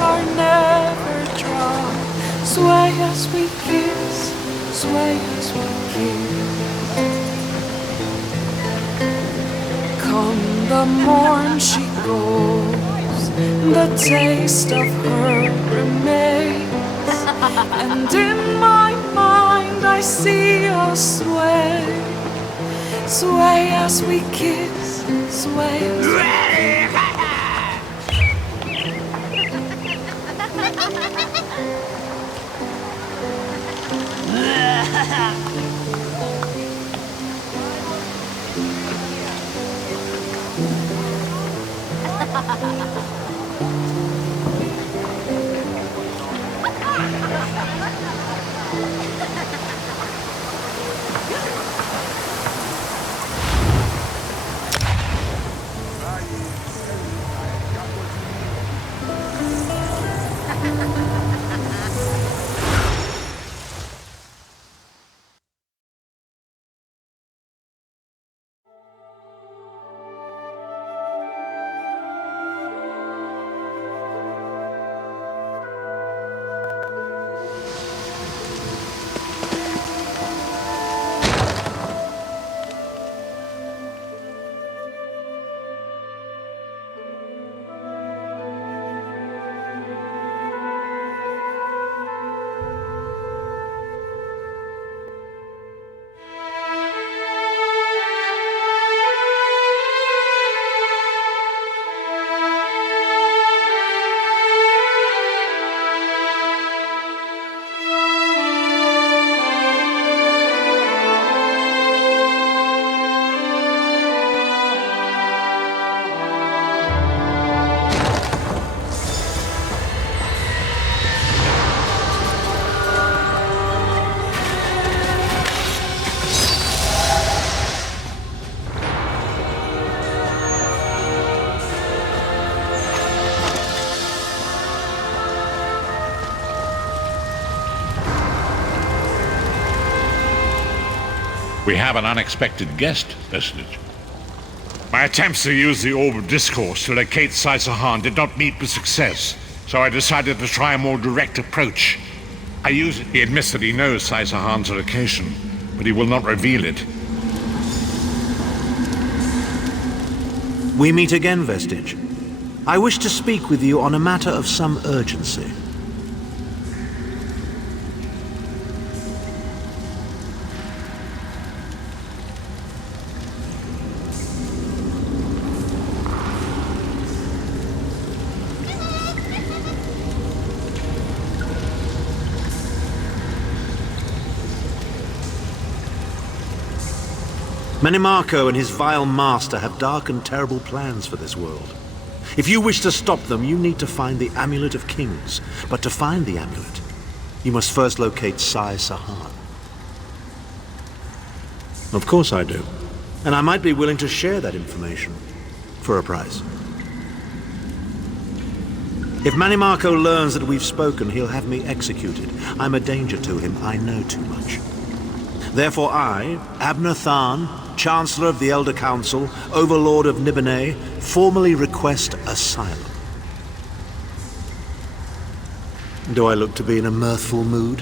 Are never dry. Sway as we kiss, sway as we kiss. Come the morn she goes, the taste of her remains, and in my mind I see us sway, sway as we kiss, sway as we kiss. We have an unexpected guest, Vestige. My attempts to use the Orb of Discourse to locate Sai-Sahan did not meet with success, so I decided to try a more direct approach. He admits that he knows Sai-Sahan's location, but he will not reveal it. We meet again, Vestige. I wish to speak with you on a matter of some urgency. Manimarco and his vile master have dark and terrible plans for this world. If you wish to stop them, you need to find the Amulet of Kings. But to find the amulet, you must first locate Sai-Sahan. Of course I do. And I might be willing to share that information for a price. If Manimarco learns that we've spoken, he'll have me executed. I'm a danger to him. I know too much. Therefore I, Abner Tharn, Chancellor of the Elder Council, Overlord of Nibene, formally request asylum. Do I look to be in a mirthful mood?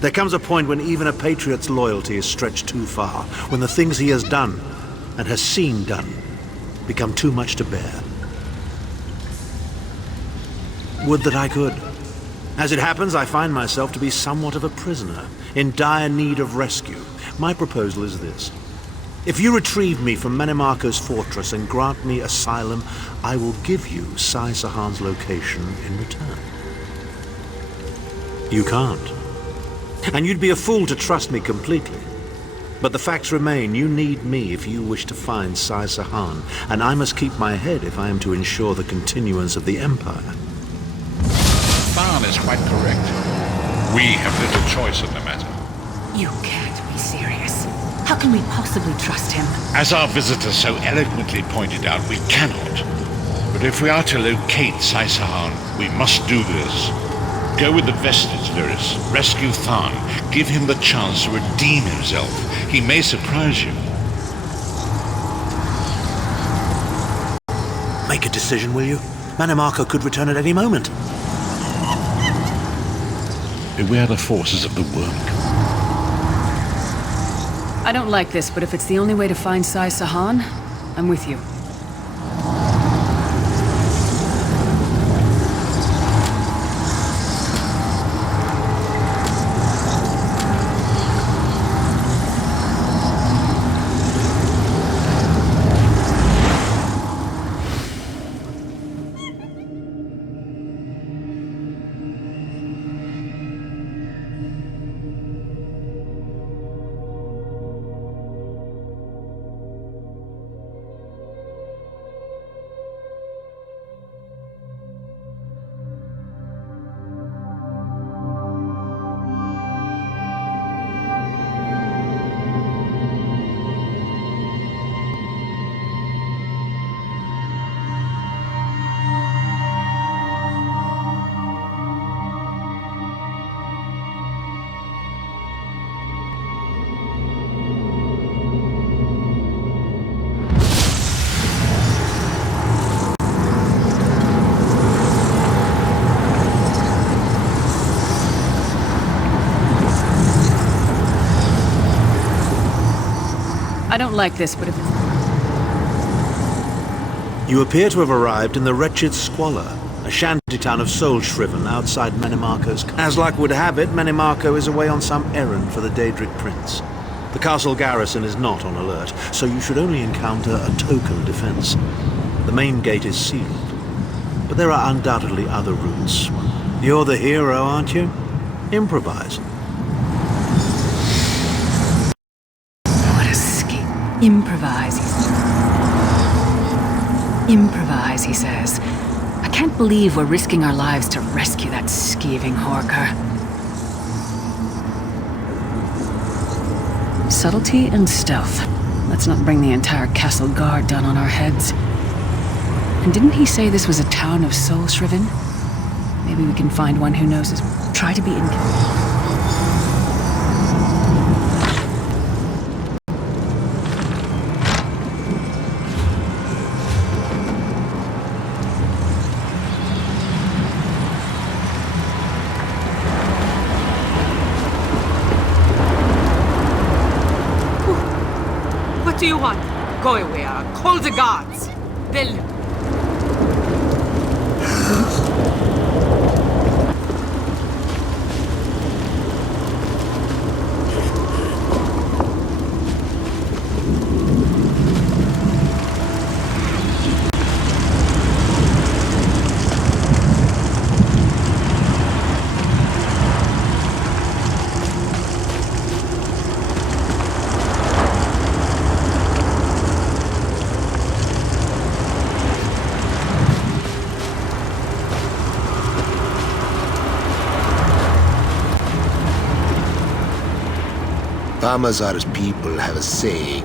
There comes a point when even a patriot's loyalty is stretched too far, when the things he has done, and has seen done, become too much to bear. Would that I could. As it happens, I find myself to be somewhat of a prisoner, in dire need of rescue. My proposal is this. If you retrieve me from Manimarco's fortress and grant me asylum, I will give you Sai-Sahan's location in return. You can't. And you'd be a fool to trust me completely. But the facts remain, you need me if you wish to find Sai-Sahan, and I must keep my head if I am to ensure the continuance of the Empire. Tharn is quite correct. We have little choice in the matter. You can't be serious. How can we possibly trust him? As our visitor so eloquently pointed out, we cannot. But if we are to locate Sai-Sahan, we must do this. Go with the Vestige, Lyris. Rescue Tharn. Give him the chance to redeem himself. He may surprise you. Make a decision, will you? Manimarco could return at any moment. Beware the forces of the worm. I don't like this, but if it's the only way to find Sai-Sahan, I'm with you. I don't like this, but if it's... You appear to have arrived in the wretched Squalor, a shantytown of soul-shriven outside Manimarco's. As luck would have it, Manimarco is away on some errand for the Daedric Prince. The castle garrison is not on alert, so you should only encounter a token defense. The main gate is sealed, but there are undoubtedly other routes. You're the hero, aren't you? Improvise. Improvise, he says. Improvise, he says. I can't believe we're risking our lives to rescue that skeeving Horker. Subtlety and stealth. Let's not bring the entire castle guard down on our heads. And didn't he say this was a town of soul-shriven? Maybe we can find one who knows us. Try to be in... do you want? Go away, I'll call the guards. They'll... Tamazar's people have a saying,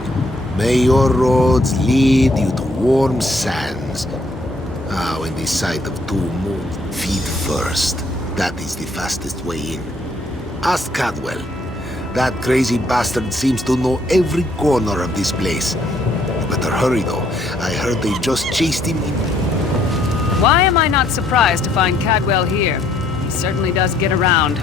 may your roads lead you to warm sands. When the sight of two moons, feet first. That is the fastest way in. Ask Cadwell. That crazy bastard seems to know every corner of this place. You better hurry though. I heard they just chased him in. Why am I not surprised to find Cadwell here? He certainly does get around.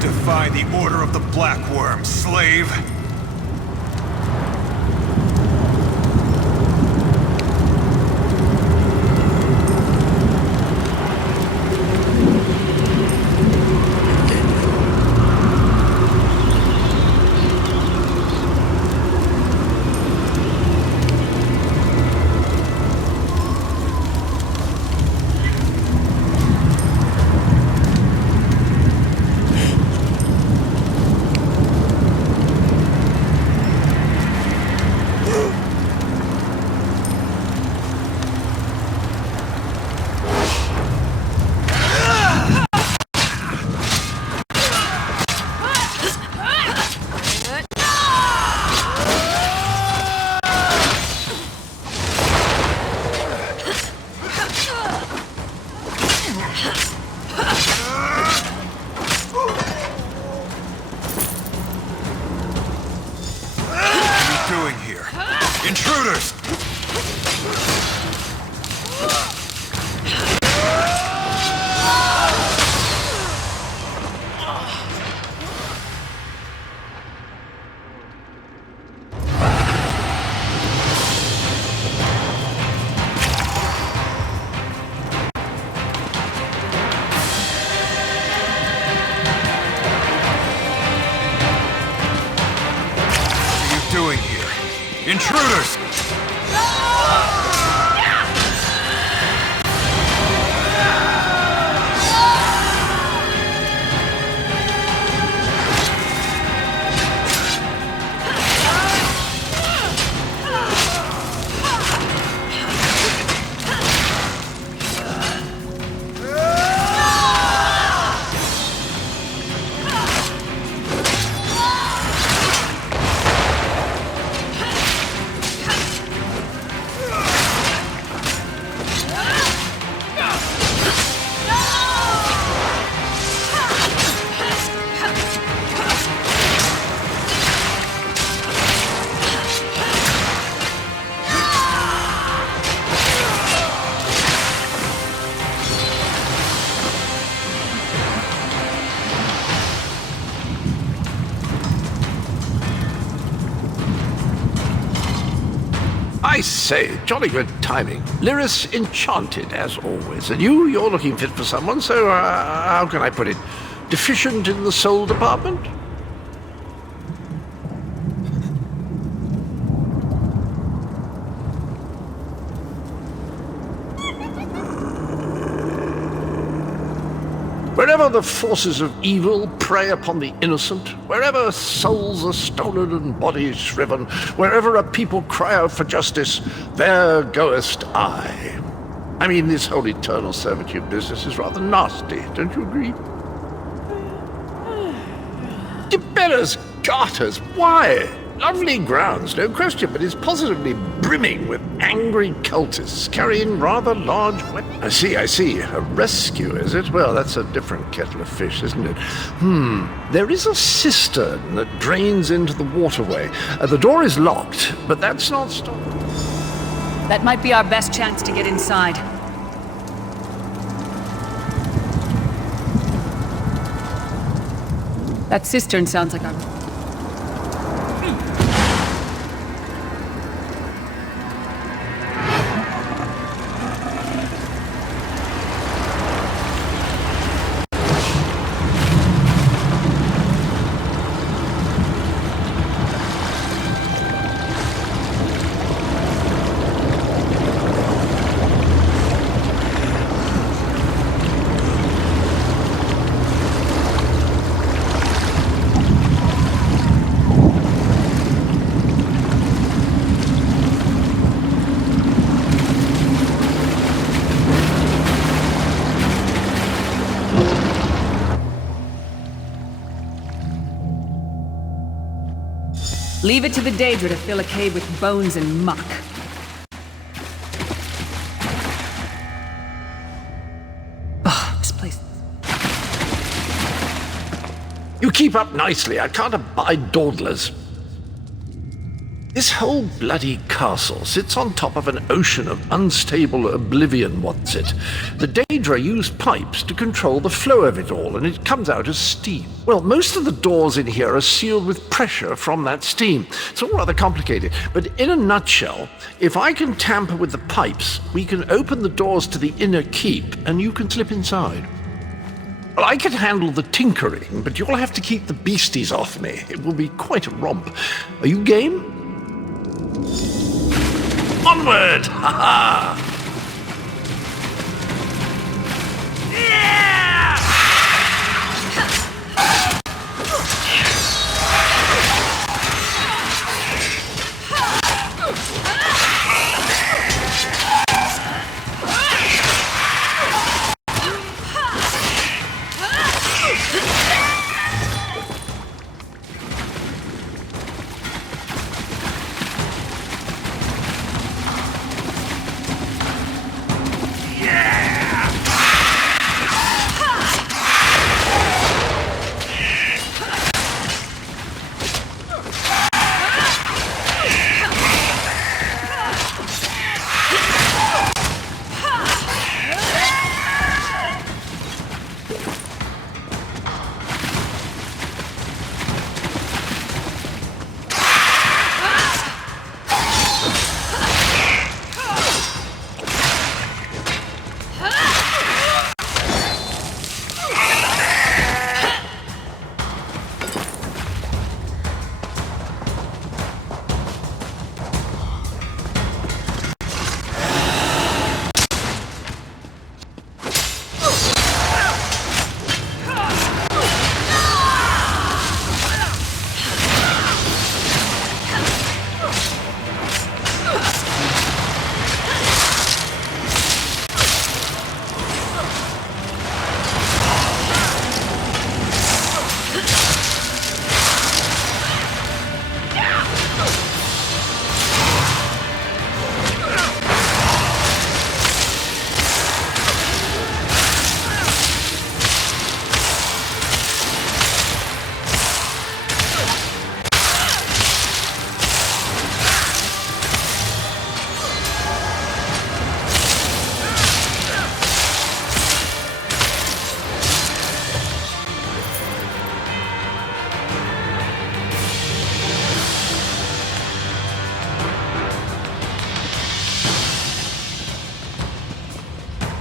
Defy the Order of the Black Worm, slave! Intruders! Doing here? Intruders! I say, jolly good timing. Lyris enchanted, as always. And you're looking fit for someone, so how can I put it? Deficient in the soul department? Wherever the forces of evil prey upon the innocent, wherever souls are stolen and bodies shriven, wherever a people cry out for justice, there goest I. I mean, this whole eternal servitude business is rather nasty, don't you agree? Tiberius Garters, why? Lovely grounds, no question, but it's positively brimming with angry cultists carrying rather large weapons. I see. A rescue, is it? Well, that's a different kettle of fish, isn't it? There is a cistern that drains into the waterway. The door is locked, but that's not stopped. That might be our best chance to get inside. That cistern sounds like our... Leave it to the Daedra to fill a cave with bones and muck. Oh, this place... You keep up nicely. I can't abide dawdlers. This whole bloody castle sits on top of an ocean of unstable oblivion, what's it? The Daedra use pipes to control the flow of it all, and it comes out as steam. Well, most of the doors in here are sealed with pressure from that steam. It's all rather complicated, but in a nutshell, if I can tamper with the pipes, we can open the doors to the inner keep, and you can slip inside. Well, I can handle the tinkering, but you'll have to keep the beasties off me. It will be quite a romp. Are you game? Onward! Ha ha!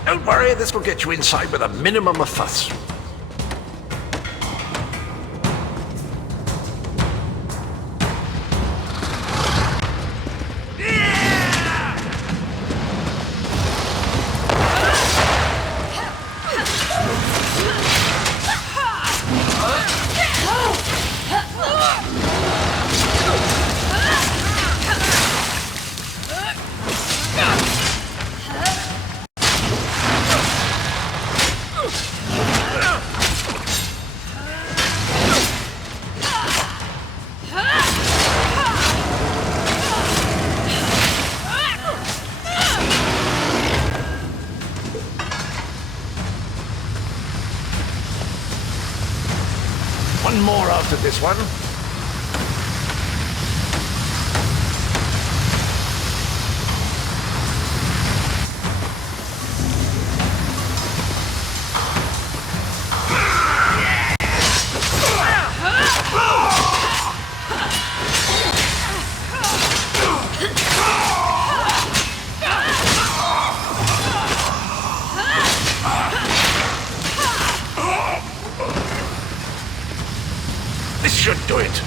Don't worry, this will get you inside with a minimum of fuss. One more after this one. This should do it.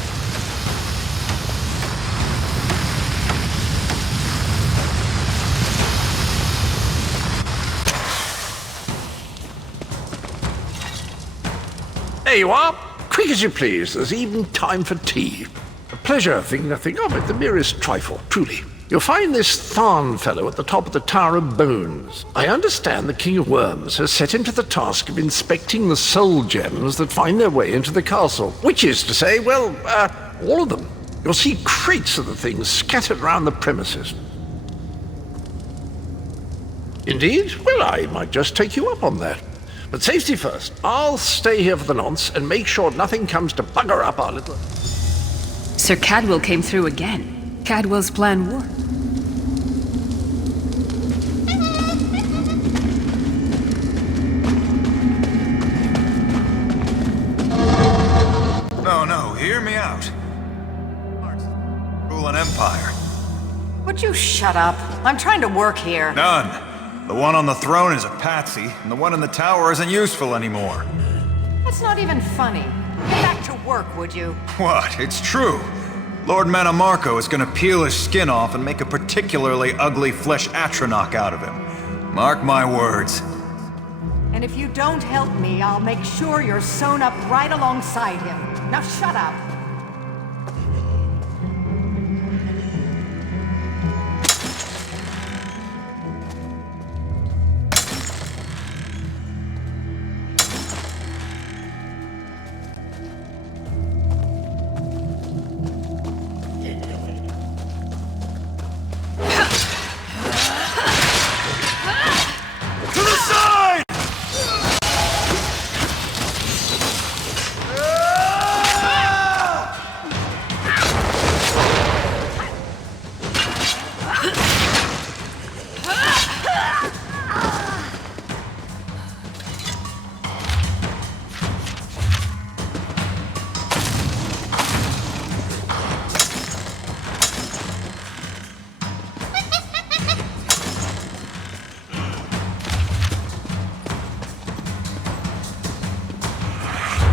There you are. Quick as you please. There's even time for tea. A pleasure, think nothing of it. The merest trifle, truly. You'll find this Tharn fellow at the top of the Tower of Bones. I understand the King of Worms has set him to the task of inspecting the soul gems that find their way into the castle. Which is to say, well, all of them. You'll see crates of the things scattered around the premises. Indeed? Well, I might just take you up on that. But safety first. I'll stay here for the nonce and make sure nothing comes to bugger up our little... Sir Cadwell came through again. Cadwell's plan worked. No, hear me out. Rule an empire. Would you shut up? I'm trying to work here. None. The one on the throne is a patsy, and the one in the tower isn't useful anymore. That's not even funny. Get back to work, would you? What? It's true. Lord Manamarco is gonna peel his skin off and make a particularly ugly flesh Atronach out of him. Mark my words. And if you don't help me, I'll make sure you're sewn up right alongside him. Now shut up.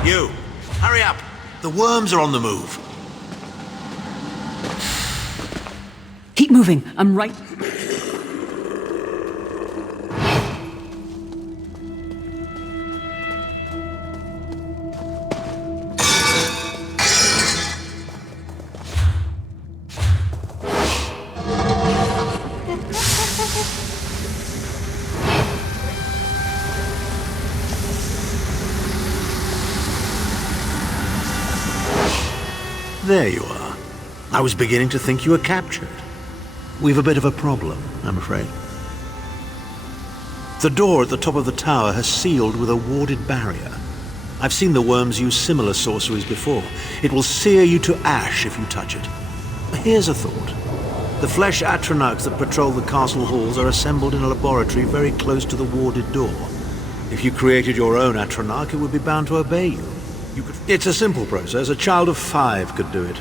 You, hurry up. The worms are on the move. Keep moving. I'm right... There you are. I was beginning to think you were captured. We've a bit of a problem, I'm afraid. The door at the top of the tower has sealed with a warded barrier. I've seen the worms use similar sorceries before. It will sear you to ash if you touch it. Here's a thought. The flesh Atronachs that patrol the castle halls are assembled in a laboratory very close to the warded door. If you created your own Atronach, it would be bound to obey you. It's a simple process. A child of 5 could do it.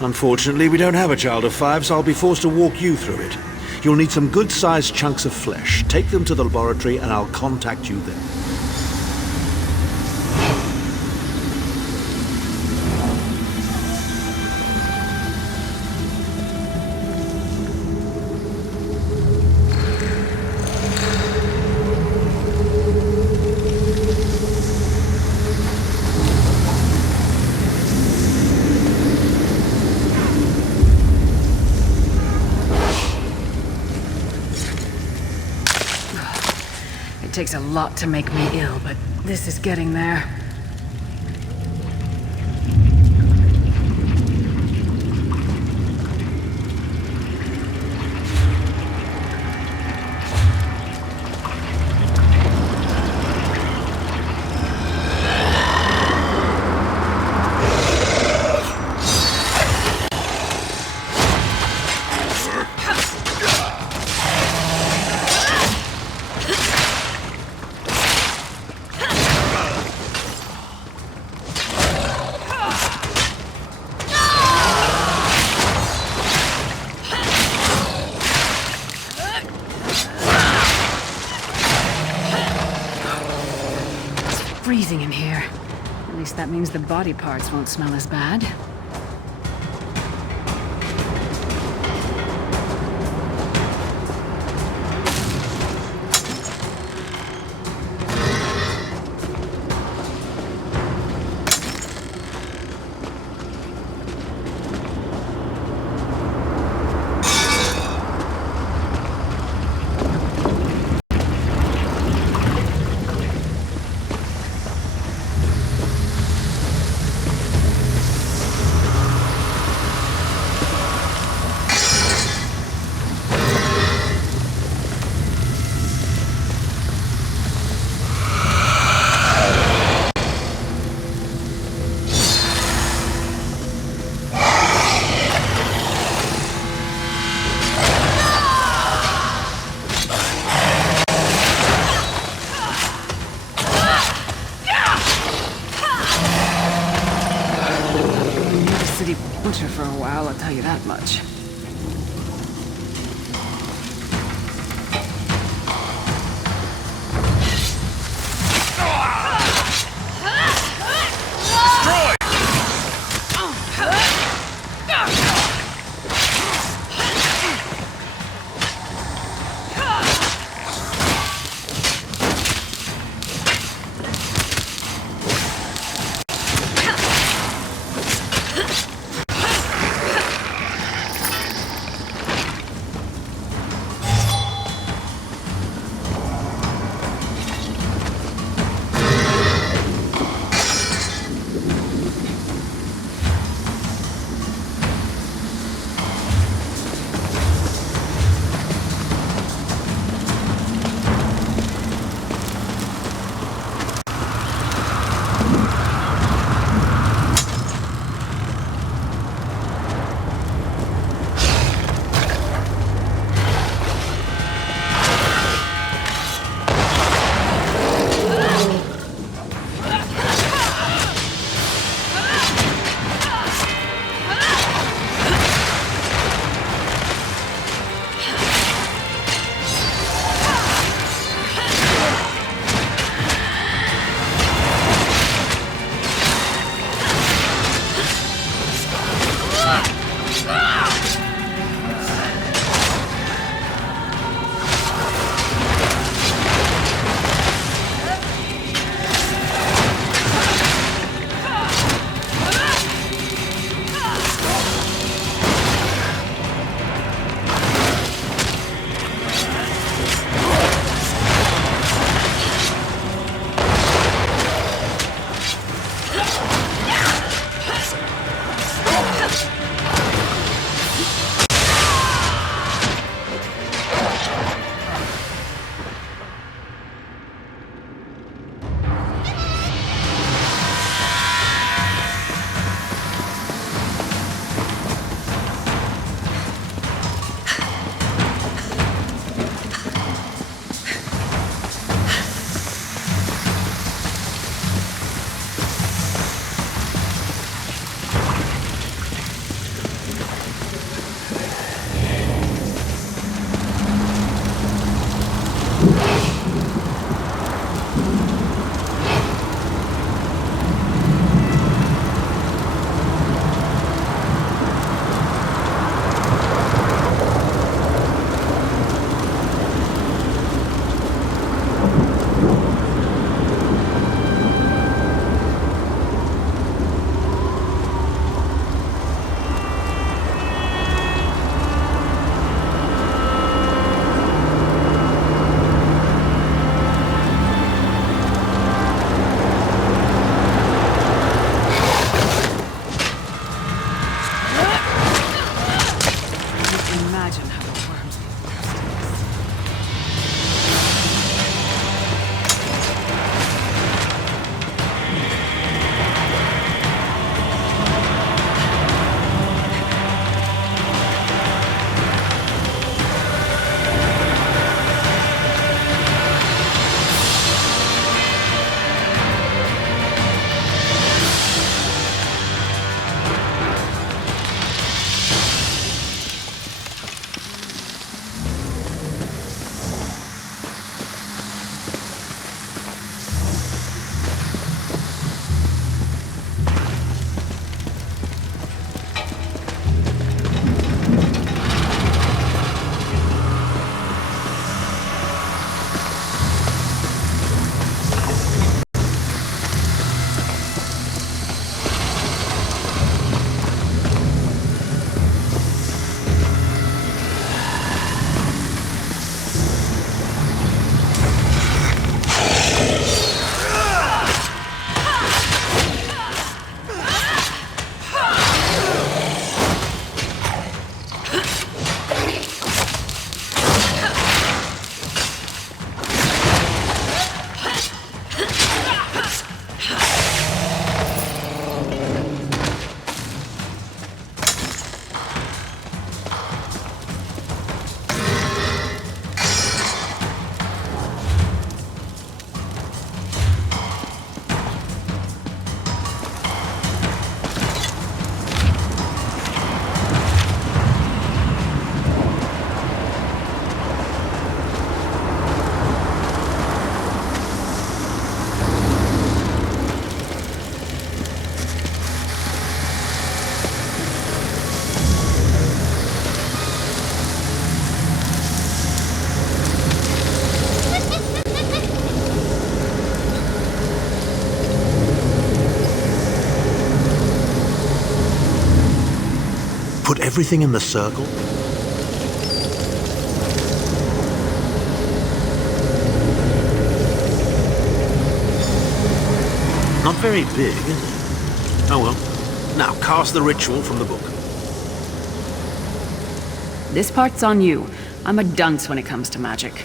Unfortunately, we don't have a child of 5, so I'll be forced to walk you through it. You'll need some good-sized chunks of flesh. Take them to the laboratory and I'll contact you then. It takes a lot to make me ill, but this is getting there. Freezing in here. At least that means the body parts won't smell as bad. Butcher for a while, I'll tell you that much. everything in the circle? Not very big, is it? Oh well. Now, cast the ritual from the book. This part's on you. I'm a dunce when it comes to magic.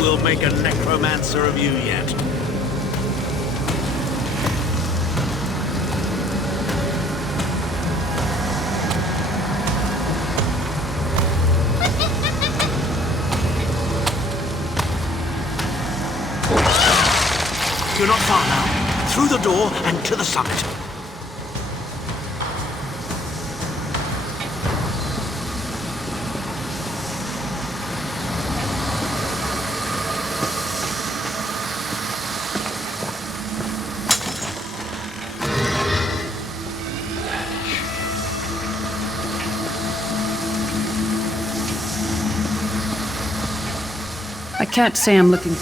We'll make a necromancer of you yet. You're not far now. Through the door and to the summit. I can't say I'm looking...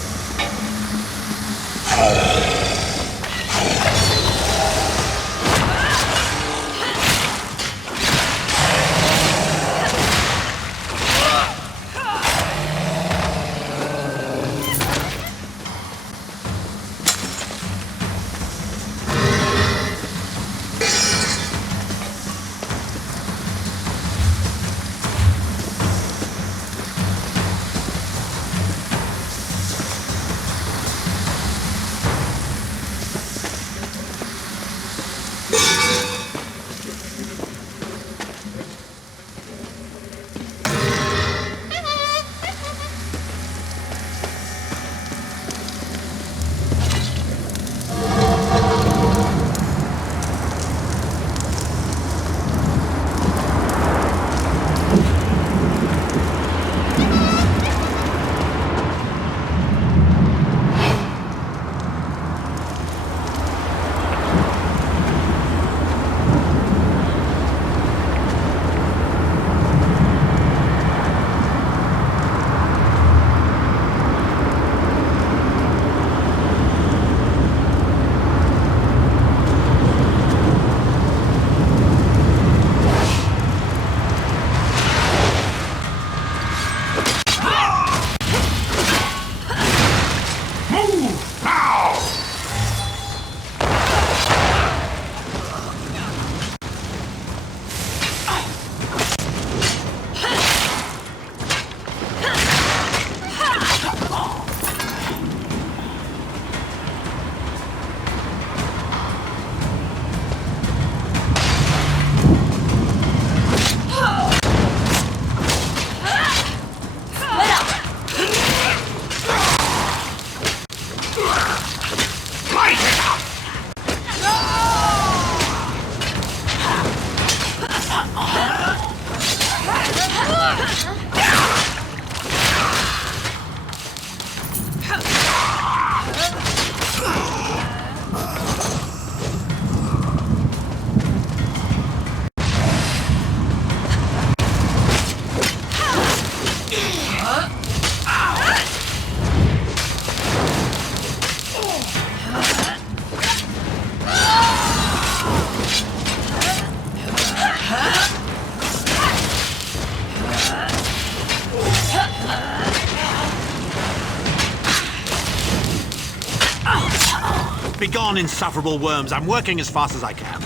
Begone, insufferable worms. I'm working as fast as I can.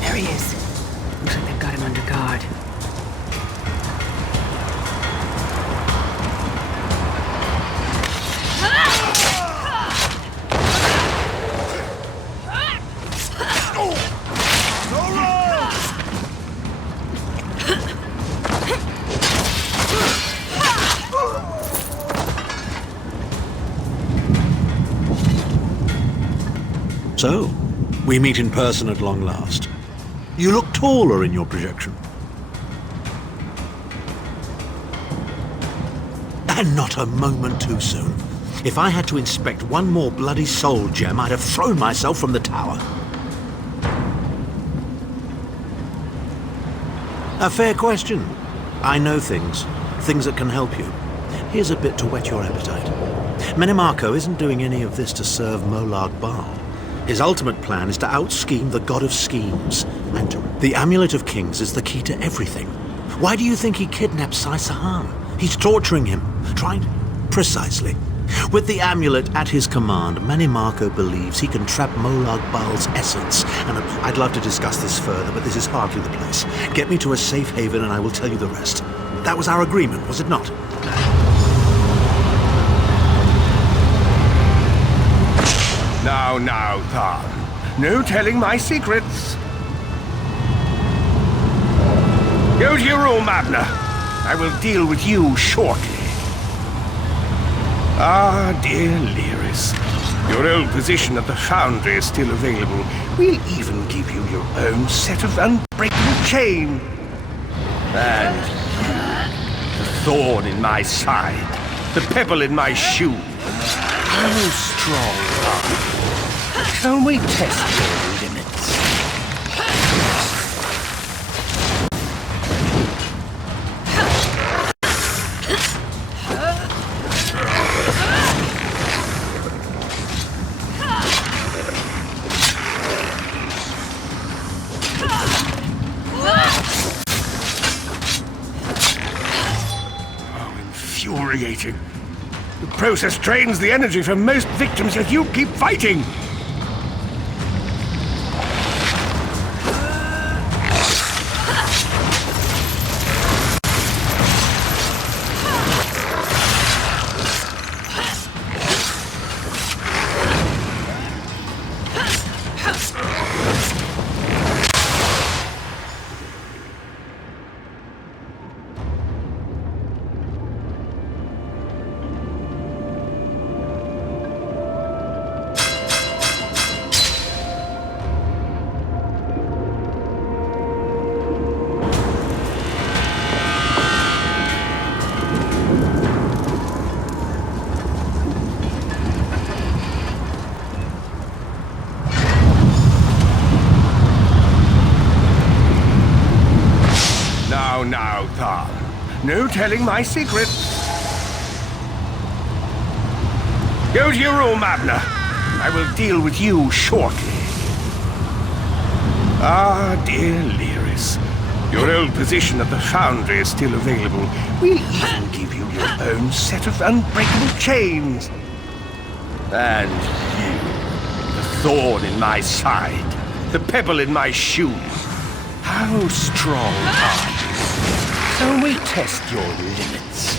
There he is. Looks like they've got him under guard. So, we meet in person at long last. You look taller in your projection. And not a moment too soon. If I had to inspect one more bloody soul gem, I'd have thrown myself from the tower. A fair question. I know things that can help you. Here's a bit to whet your appetite. Menimarco isn't doing any of this to serve Molag Bal. His ultimate plan is to out-scheme the god of schemes. And the Amulet of Kings is the key to everything. Why do you think he kidnapped Sai-Sahan? He's torturing him. Precisely. With the amulet at his command, Menimarco believes he can trap Molag Bal's essence. And I'd love to discuss this further, but this is hardly the place. Get me to a safe haven and I will tell you the rest. That was our agreement, was it not? Now, Tharn. No telling my secrets. Go to your room, Abner. I will deal with you shortly. Ah, dear Lyris. Your old position at the Foundry is still available. We'll even give you your own set of unbreakable chain. And the thorn in my side, the pebble in my shoe. How strong are you? Shall we test your limits? Infuriating. The process drains the energy from most victims, yet you keep fighting! Now, Tharn. No telling my secrets. Go to your room, Abner. I will deal with you shortly. Ah, dear Lyris. Your old position at the Foundry is still available. We'll even give you your own set of unbreakable chains. And you, the thorn in my side, the pebble in my shoe. How strong are you? Shall we test your limits?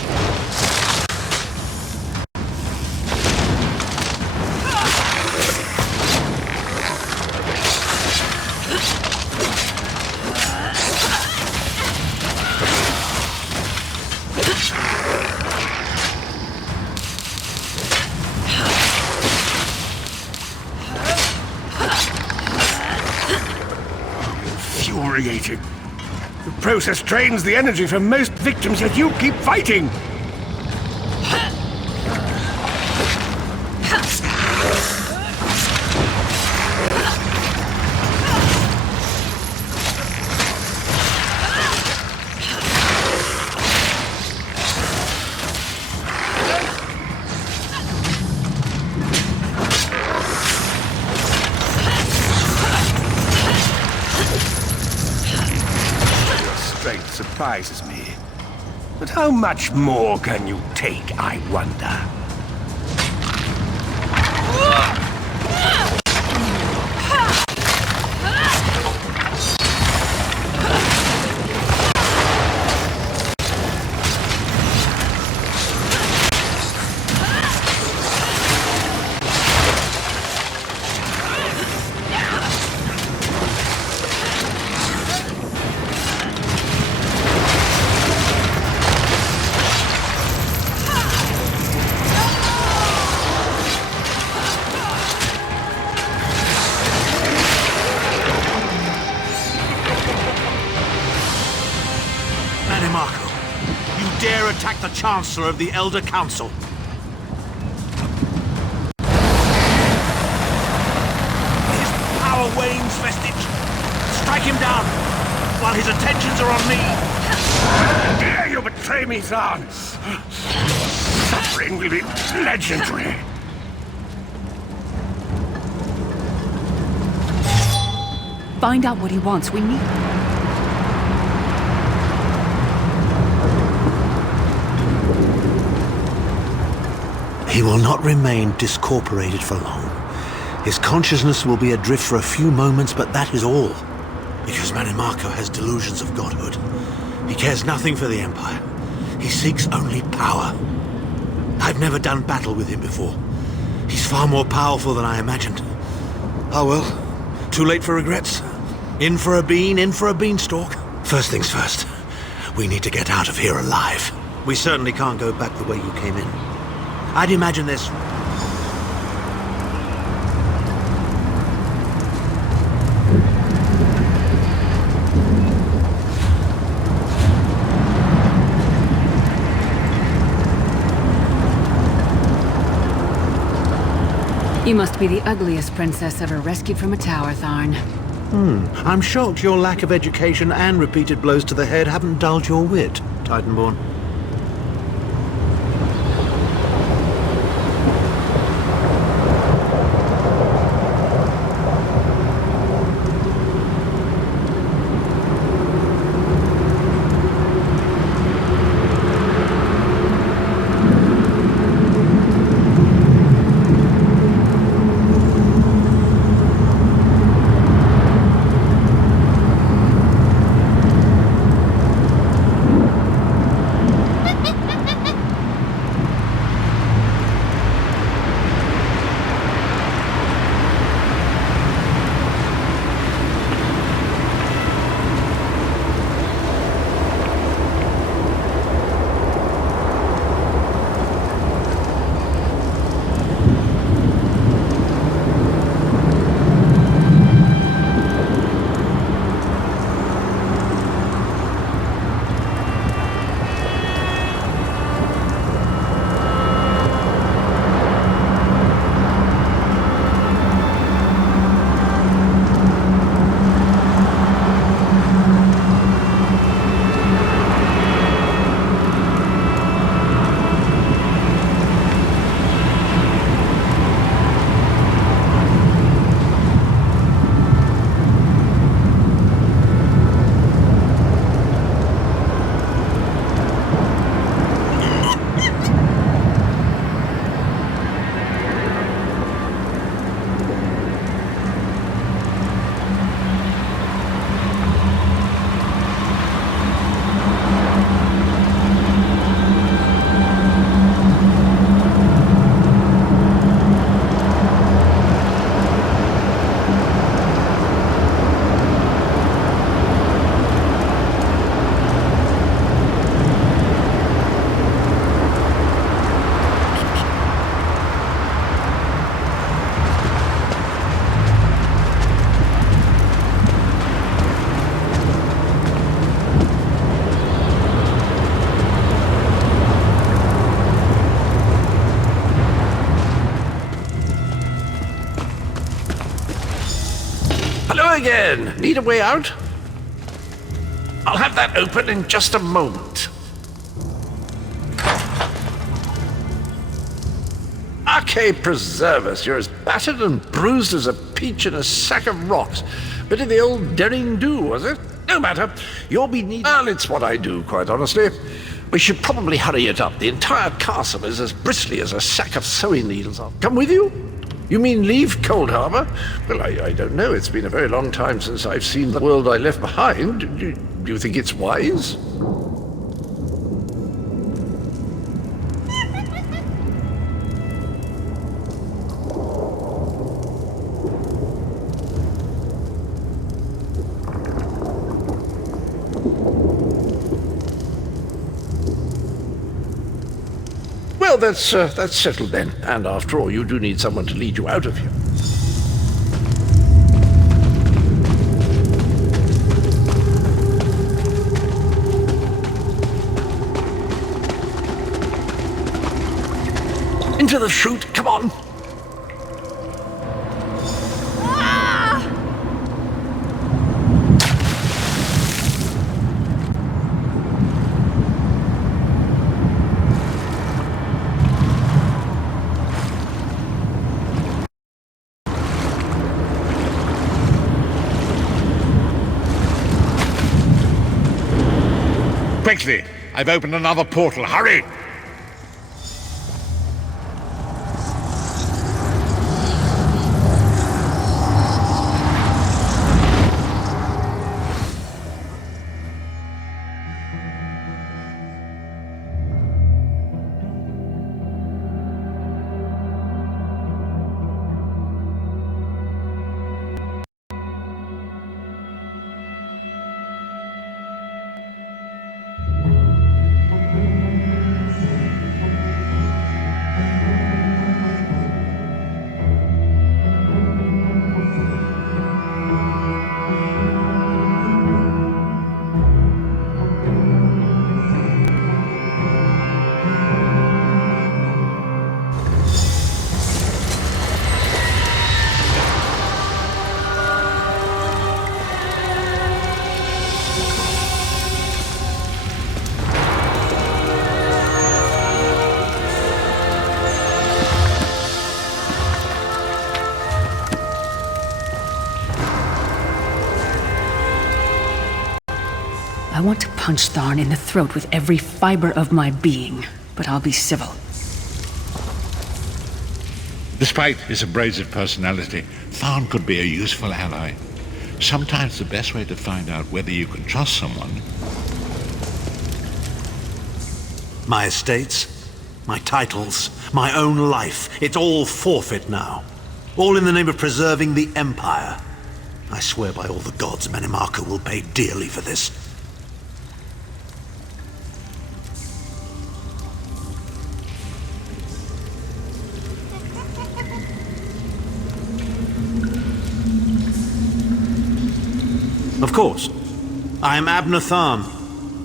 Infuriating. The process drains the energy from most victims, yet you keep fighting! Surprises me. But how much more can you take, I wonder? dare attack the Chancellor of the Elder Council? His power wanes, Vestige. Strike him down while his attentions are on me. How dare you betray me, Thorn? Suffering will be legendary. Find out what he wants. We need... He will not remain discorporated for long. His consciousness will be adrift for a few moments, but that is all. Because Manimarco has delusions of godhood. He cares nothing for the Empire. He seeks only power. I've never done battle with him before. He's far more powerful than I imagined. Oh well, too late for regrets. In for a bean, in for a beanstalk. First things first, we need to get out of here alive. We certainly can't go back the way you came in. I'd imagine this. You must be the ugliest princess ever rescued from a tower, Tharn. I'm shocked your lack of education and repeated blows to the head haven't dulled your wit, Titanborn. Again. Need a way out? I'll have that open in just a moment. Arcade preserve us. You're as battered and bruised as a peach in a sack of rocks. Bit of the old daring do, was it? No matter. You'll be needed. Well, it's what I do, quite honestly. We should probably hurry it up. The entire castle is as bristly as a sack of sewing needles. I'll come with you? You mean leave Cold Harbor? Well, I don't know. It's been a very long time since I've seen the world I left behind. Do you think it's wise? Well, that's settled then. And after all, you do need someone to lead you out of here. into the chute, come on! Quickly! I've opened another portal. Hurry! I want to punch Tharn in the throat with every fiber of my being, but I'll be civil. Despite his abrasive personality, Tharn could be a useful ally. Sometimes the best way to find out whether you can trust someone... My estates, my titles, my own life, it's all forfeit now. All in the name of preserving the Empire. I swear by all the gods, Menimarco will pay dearly for this. Of course. I am Abner Tharn.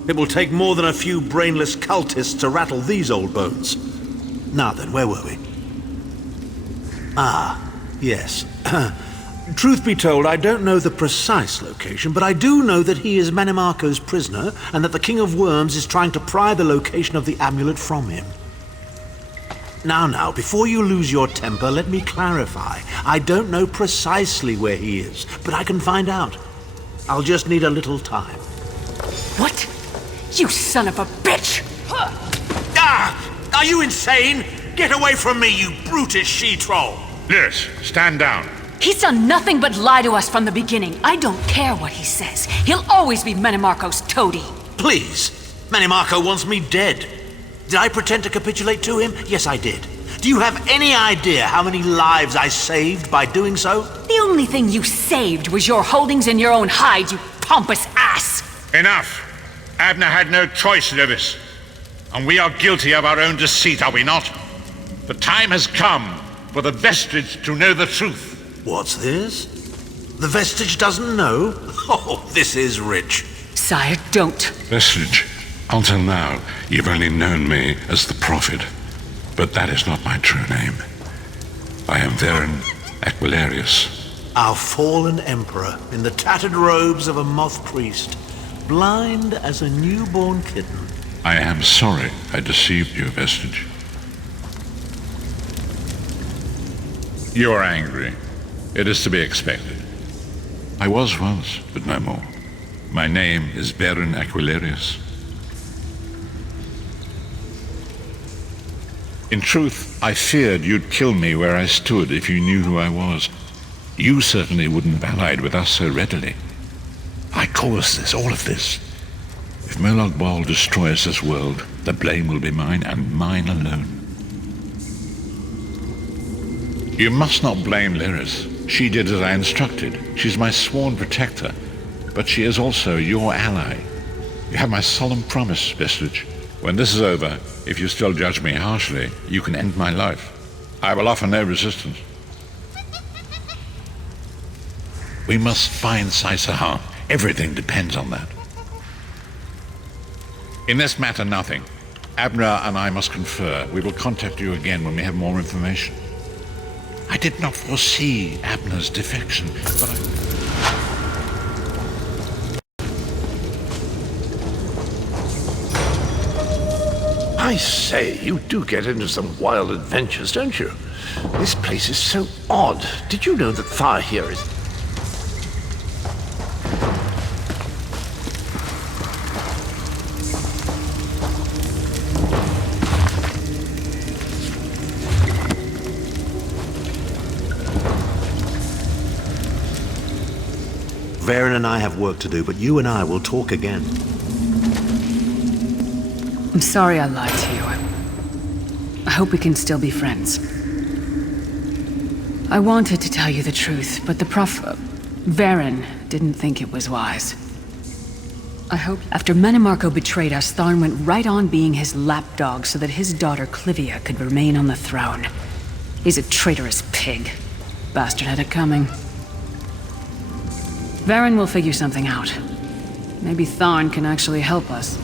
It will take more than a few brainless cultists to rattle these old bones. Now then, where were we? Ah, yes. Truth be told, I don't know the precise location, but I do know that he is Menimarco's prisoner, and that the King of Worms is trying to pry the location of the amulet from him. Now, before you lose your temper, let me clarify. I don't know precisely where he is, but I can find out. I'll just need a little time. What? You son of a bitch! Ah! Are you insane? Get away from me, you brutish she-troll! Lyris, stand down. He's done nothing but lie to us from the beginning. I don't care what he says. He'll always be Menimarco's toady. Please! Menimarco wants me dead. Did I pretend to capitulate to him? Yes, I did. Do you have any idea how many lives I saved by doing so? The only thing you saved was your holdings in your own hide, you pompous ass! Enough! Abner had no choice, Lyris. And we are guilty of our own deceit, are we not? The time has come for the Vestige to know the truth. What's this? The Vestige doesn't know? Oh, this is rich. Sire, don't. Vestige, until now, you've only known me as the Prophet. But that is not my true name. I am Varen Aquilarius. Our fallen emperor, in the tattered robes of a moth priest, blind as a newborn kitten. I am sorry I deceived you, Vestige. You are angry. It is to be expected. I was once, but no more. My name is Varen Aquilarius. In truth, I feared you'd kill me where I stood if you knew who I was. You certainly wouldn't have allied with us so readily. I caused this, all of this. If Molag Bal destroys this world, the blame will be mine, and mine alone. You must not blame Lyris. She did as I instructed. She's my sworn protector, but she is also your ally. You have my solemn promise, Vestige. When this is over, if you still judge me harshly, you can end my life. I will offer no resistance. We must find Saisahan. Everything depends on that. In this matter, nothing. Abner and I must confer. We will contact you again when we have more information. I did not foresee Abner's defection, but I say, you do get into some wild adventures, don't you? This place is so odd. Did you know that fire here is... Varen and I have work to do, but you and I will talk again. I'm sorry I lied to you. I hope we can still be friends. I wanted to tell you the truth, but the Varen didn't think it was wise. I hope after Manimarco betrayed us, Tharn went right on being his lapdog so that his daughter Clivia could remain on the throne. He's a traitorous pig. Bastard had it coming. Varen will figure something out. Maybe Tharn can actually help us.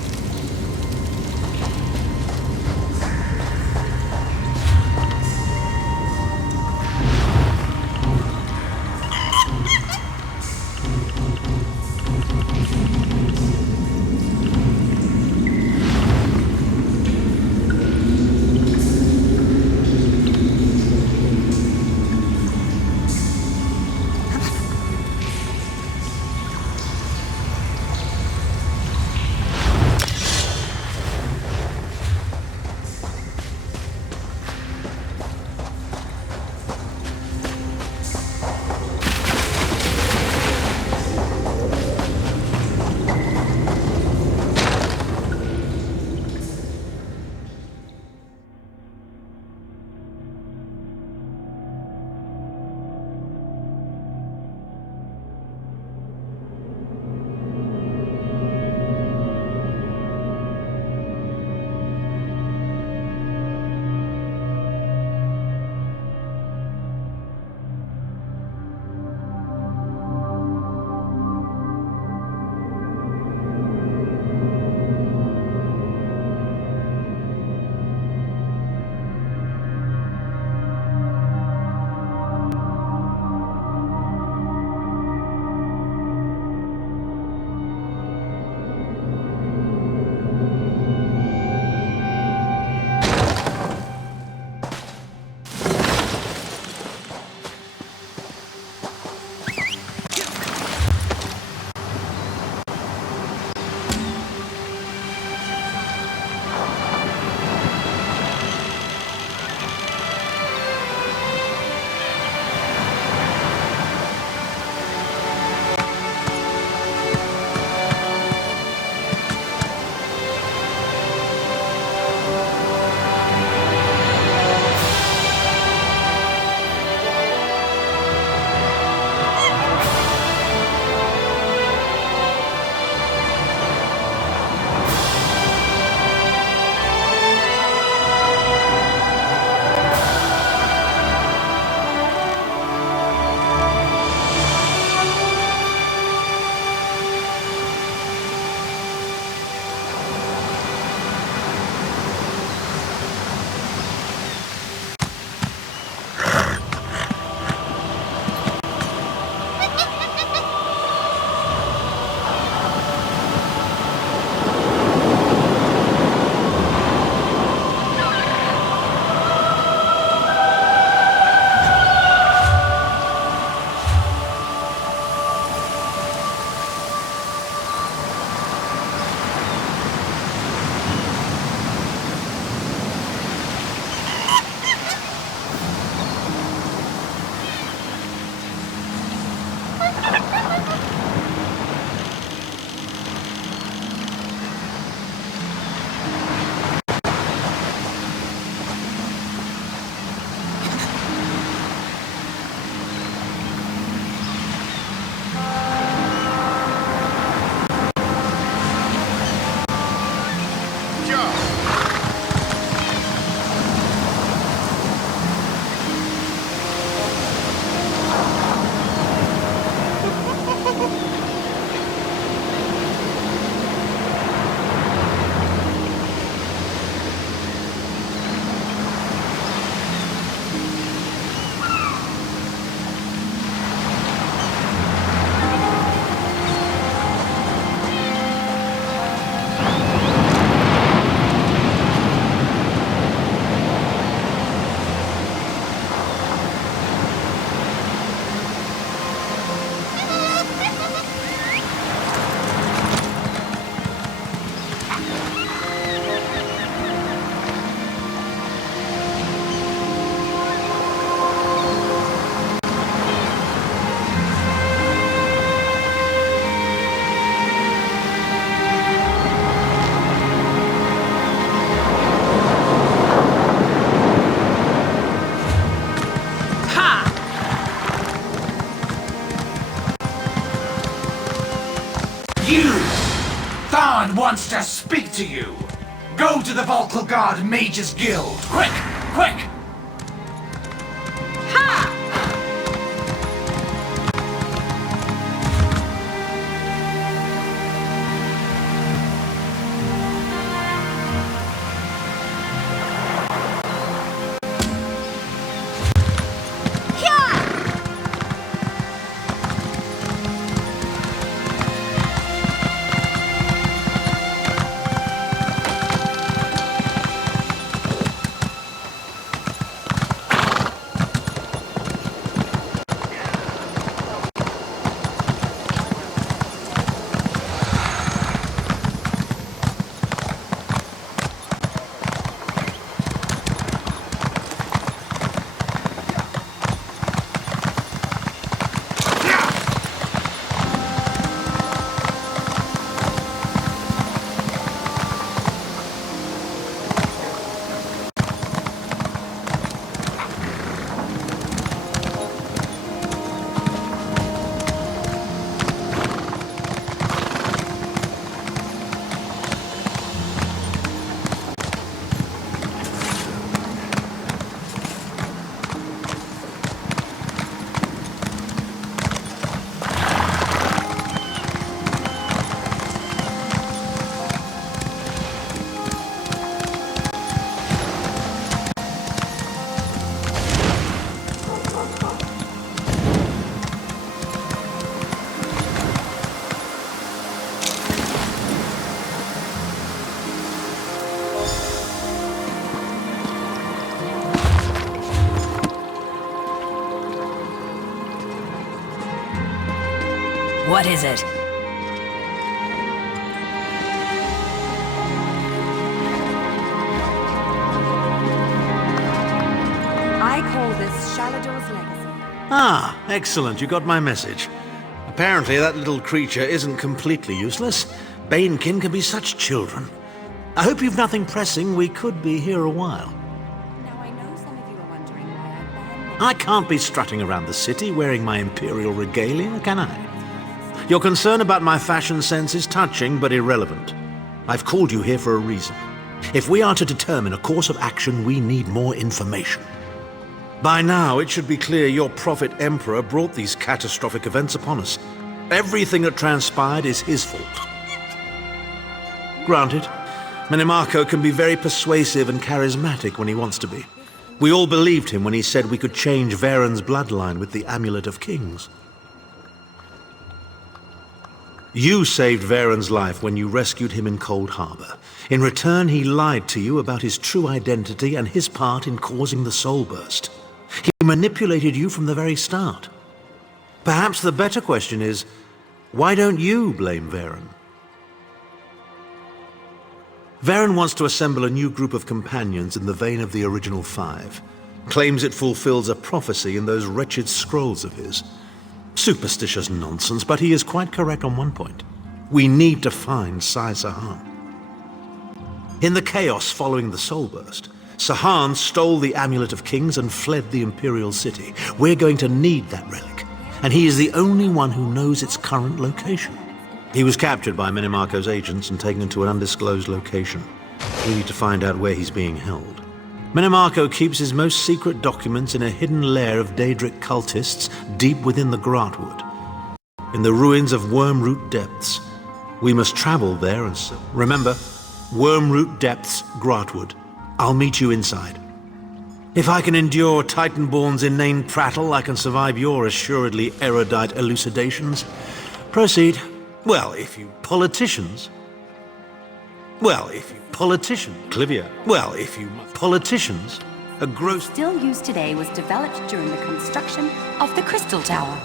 You! Thorn wants to speak to you! Go to the Vocal Guard Mages Guild! Quick! Quick! Ha! What is it? I call this Shalador's legacy. Ah, excellent. You got my message. Apparently that little creature isn't completely useless. Banekin can be such children. I hope you've nothing pressing. We could be here a while. Now I know some of you are wondering why I banned I can't be strutting around the city wearing my imperial regalia, can I? Your concern about my fashion sense is touching but irrelevant. I've called you here for a reason. If we are to determine a course of action, we need more information. By now, it should be clear your prophet Emperor brought these catastrophic events upon us. Everything that transpired is his fault. Granted, Minimarco can be very persuasive and charismatic when he wants to be. We all believed him when he said we could change Varen's bloodline with the Amulet of Kings. You saved Varen's life when you rescued him in Cold Harbor. In return, he lied to you about his true identity and his part in causing the Soul Burst. He manipulated you from the very start. Perhaps the better question is, why don't you blame Varen? Varen wants to assemble a new group of companions in the vein of the original five. Claims it fulfills a prophecy in those wretched scrolls of his. Superstitious nonsense, but he is quite correct on one point. We need to find Sai Sahan. In the chaos following the Soul Burst, Sahan stole the Amulet of Kings and fled the Imperial City. We're going to need that relic, and he is the only one who knows its current location. He was captured by Minimarco's agents and taken to an undisclosed location. We need to find out where he's being held. Minimarco keeps his most secret documents in a hidden lair of Daedric cultists deep within the Grotwood. In the ruins of Wormroot Depths. We must travel there and so. Remember, Wormroot Depths, Grotwood. I'll meet you inside. If I can endure Titanborn's inane prattle, I can survive your assuredly erudite elucidations. Proceed. Well, if you politicians... Clivia. Well, if you politicians... A gross... Still used today was developed during the construction of the Crystal Tower.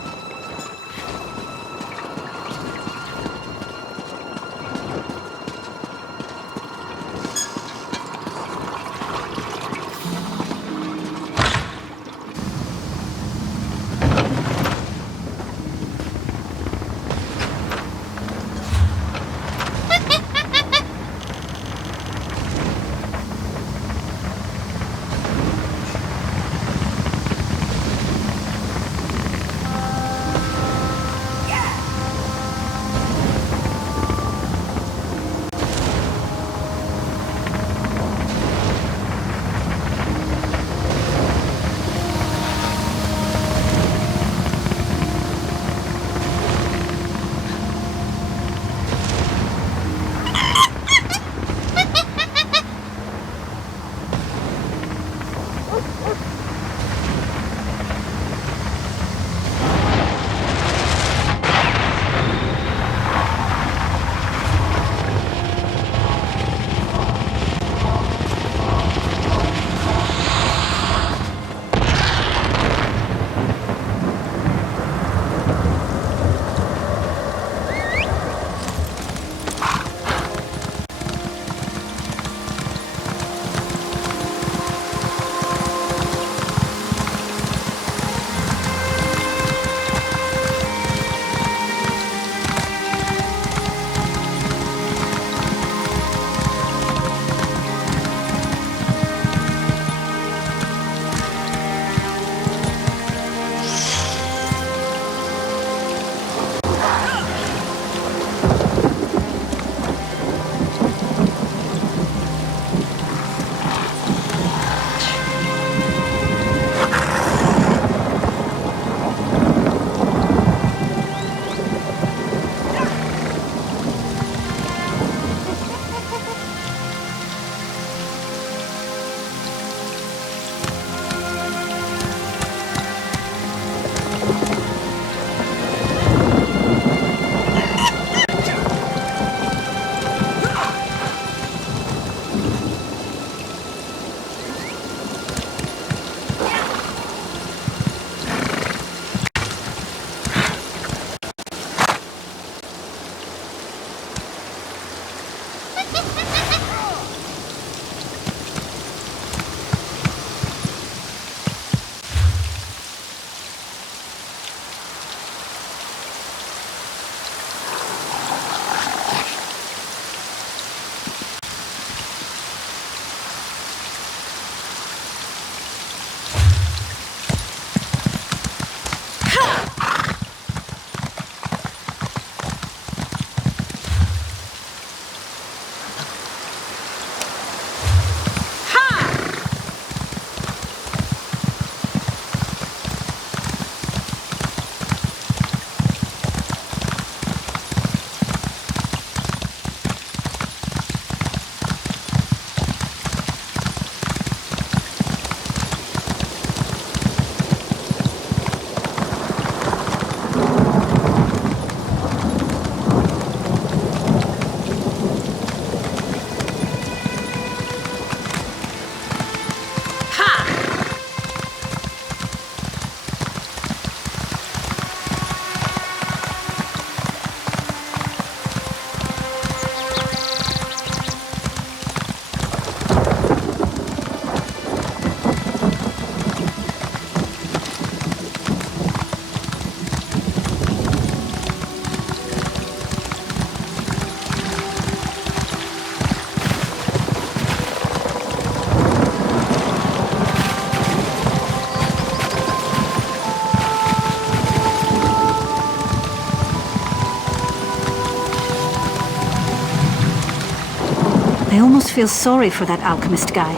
I almost feel sorry for that alchemist guy.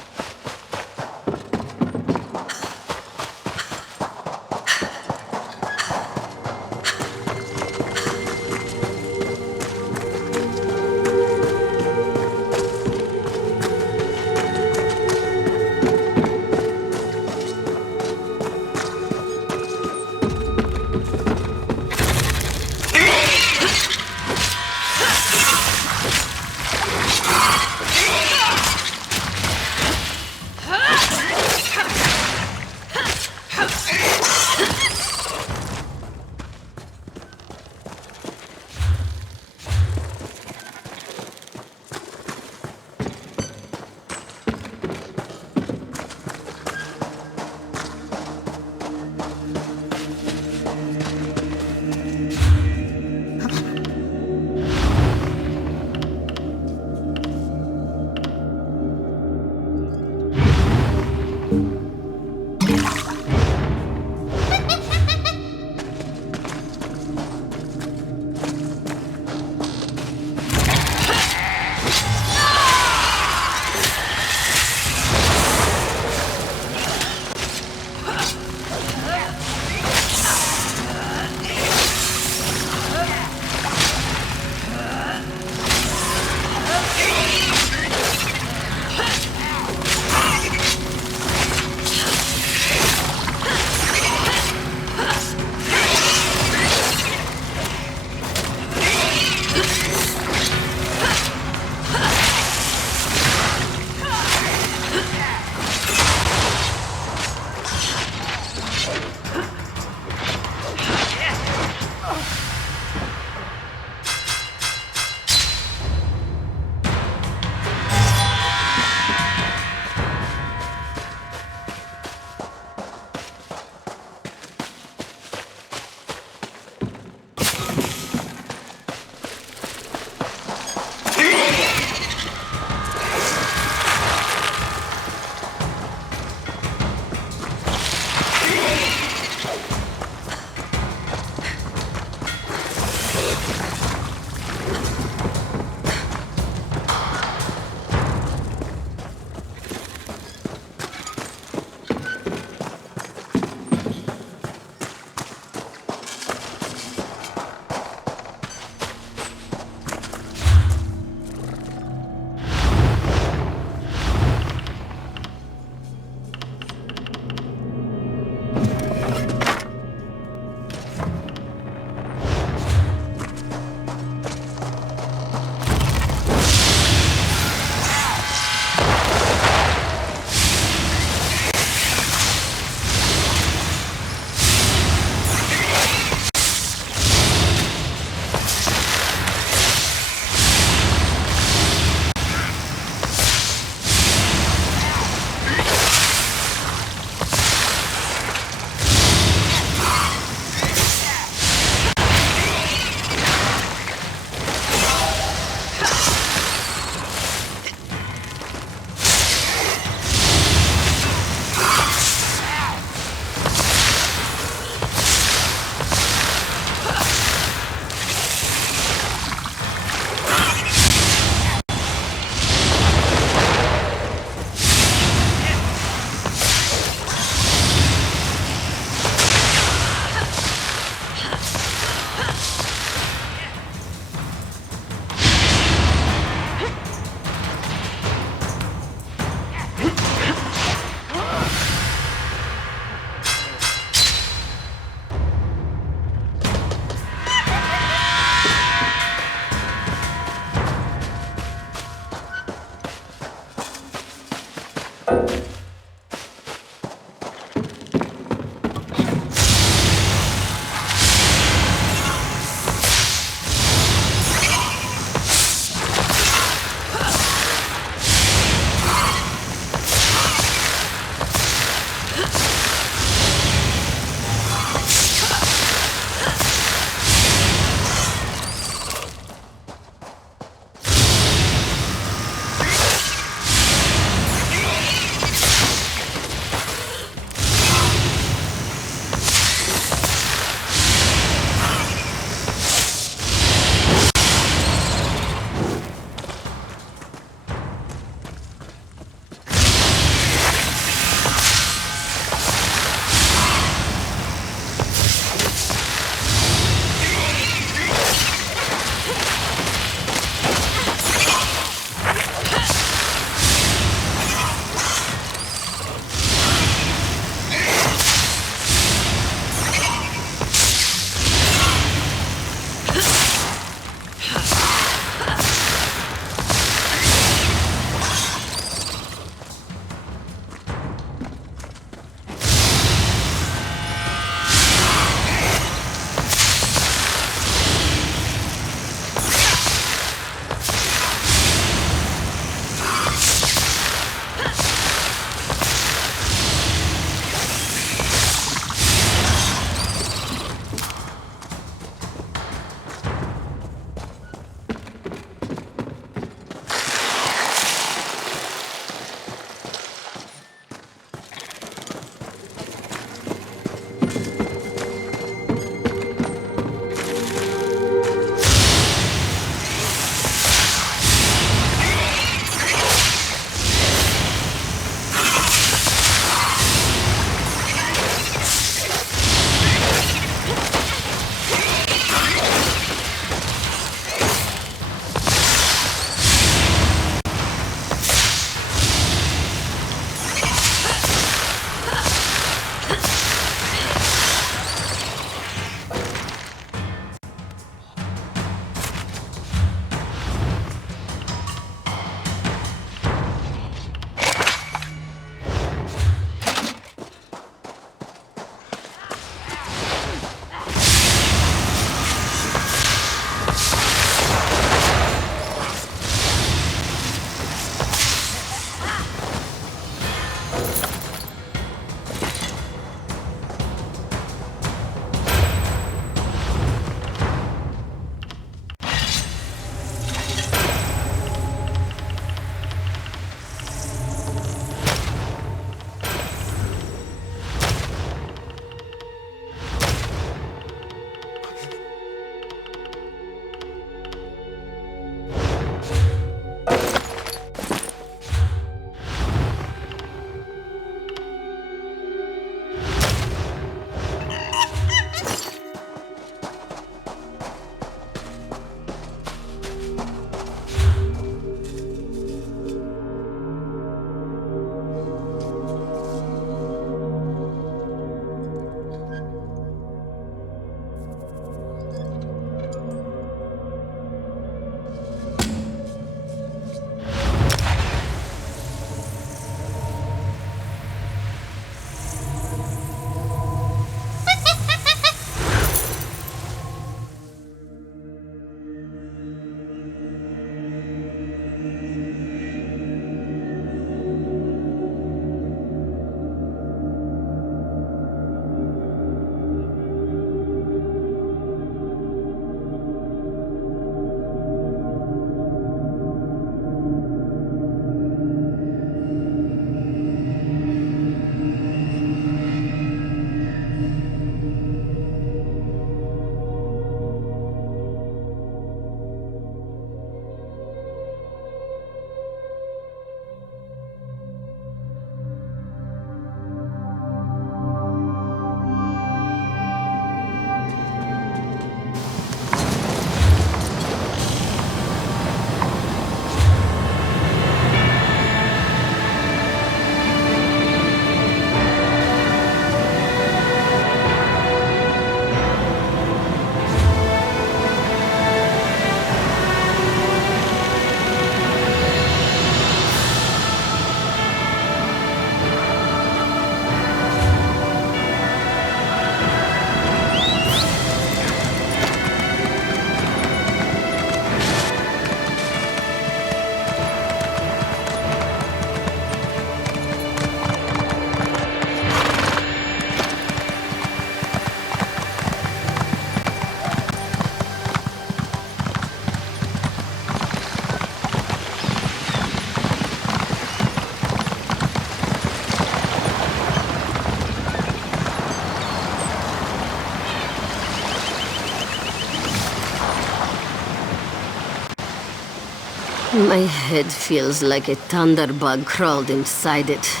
My head feels like a thunderbug crawled inside it.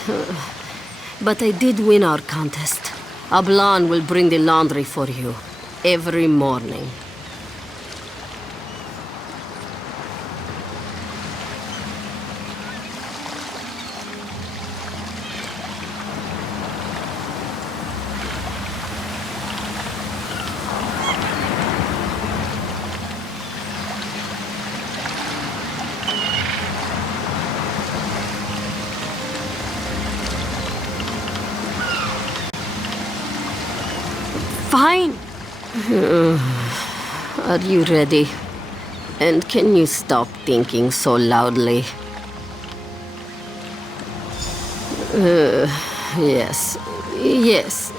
But I did win our contest. Ablan will bring the laundry for you every morning. Fine. Are you ready? And can you stop thinking so loudly? Yes. Yes.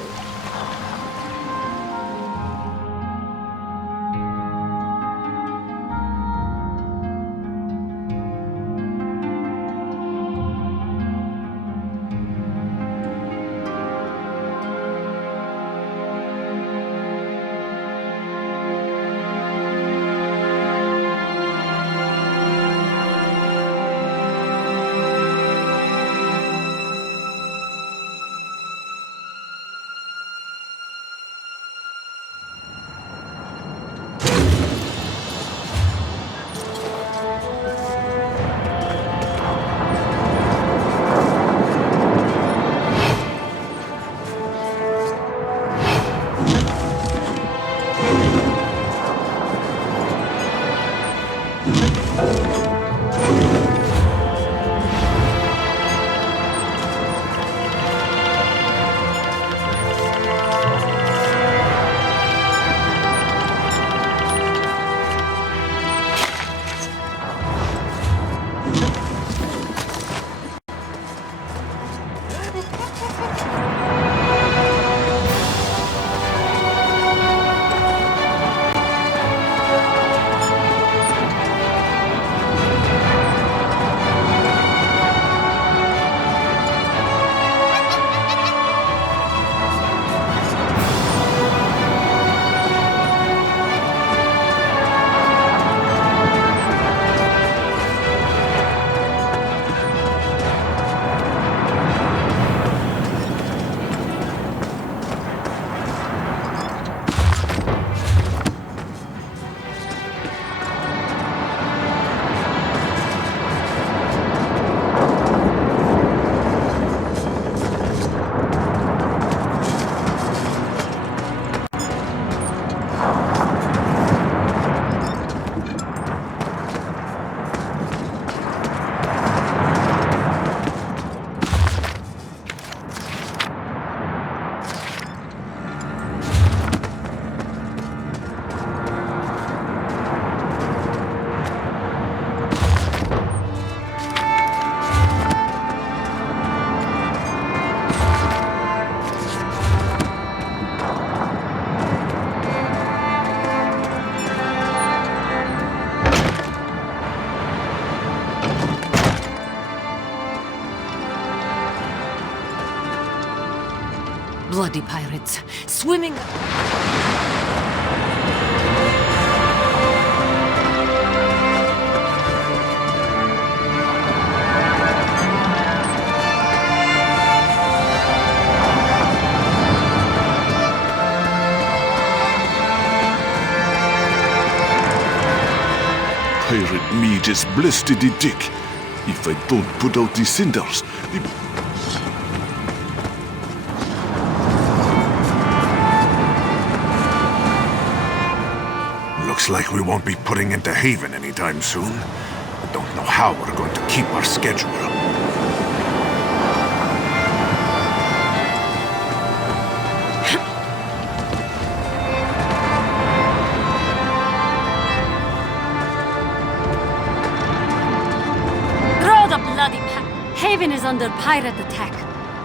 Bloody pirates, swimming... Pirate meat is blessed to the dick. If I don't put out the cinders, Looks like we won't be putting into haven anytime soon. I don't know how we're going to keep our schedule. Throw the bloody Haven is under pirate attack.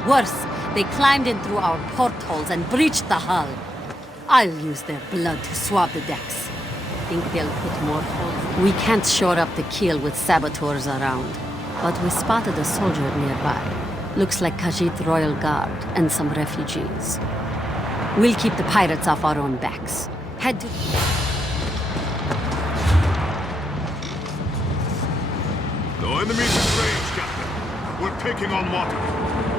Worse, they climbed in through our portholes and breached the hull. I'll use their blood to swab the decks. Think they'll put more holes? We can't shore up the keel with saboteurs around. But we spotted a soldier nearby. Looks like Khajiit Royal Guard and some refugees. We'll keep the pirates off our own backs. Head to... No enemies in range, Captain. We're taking on water.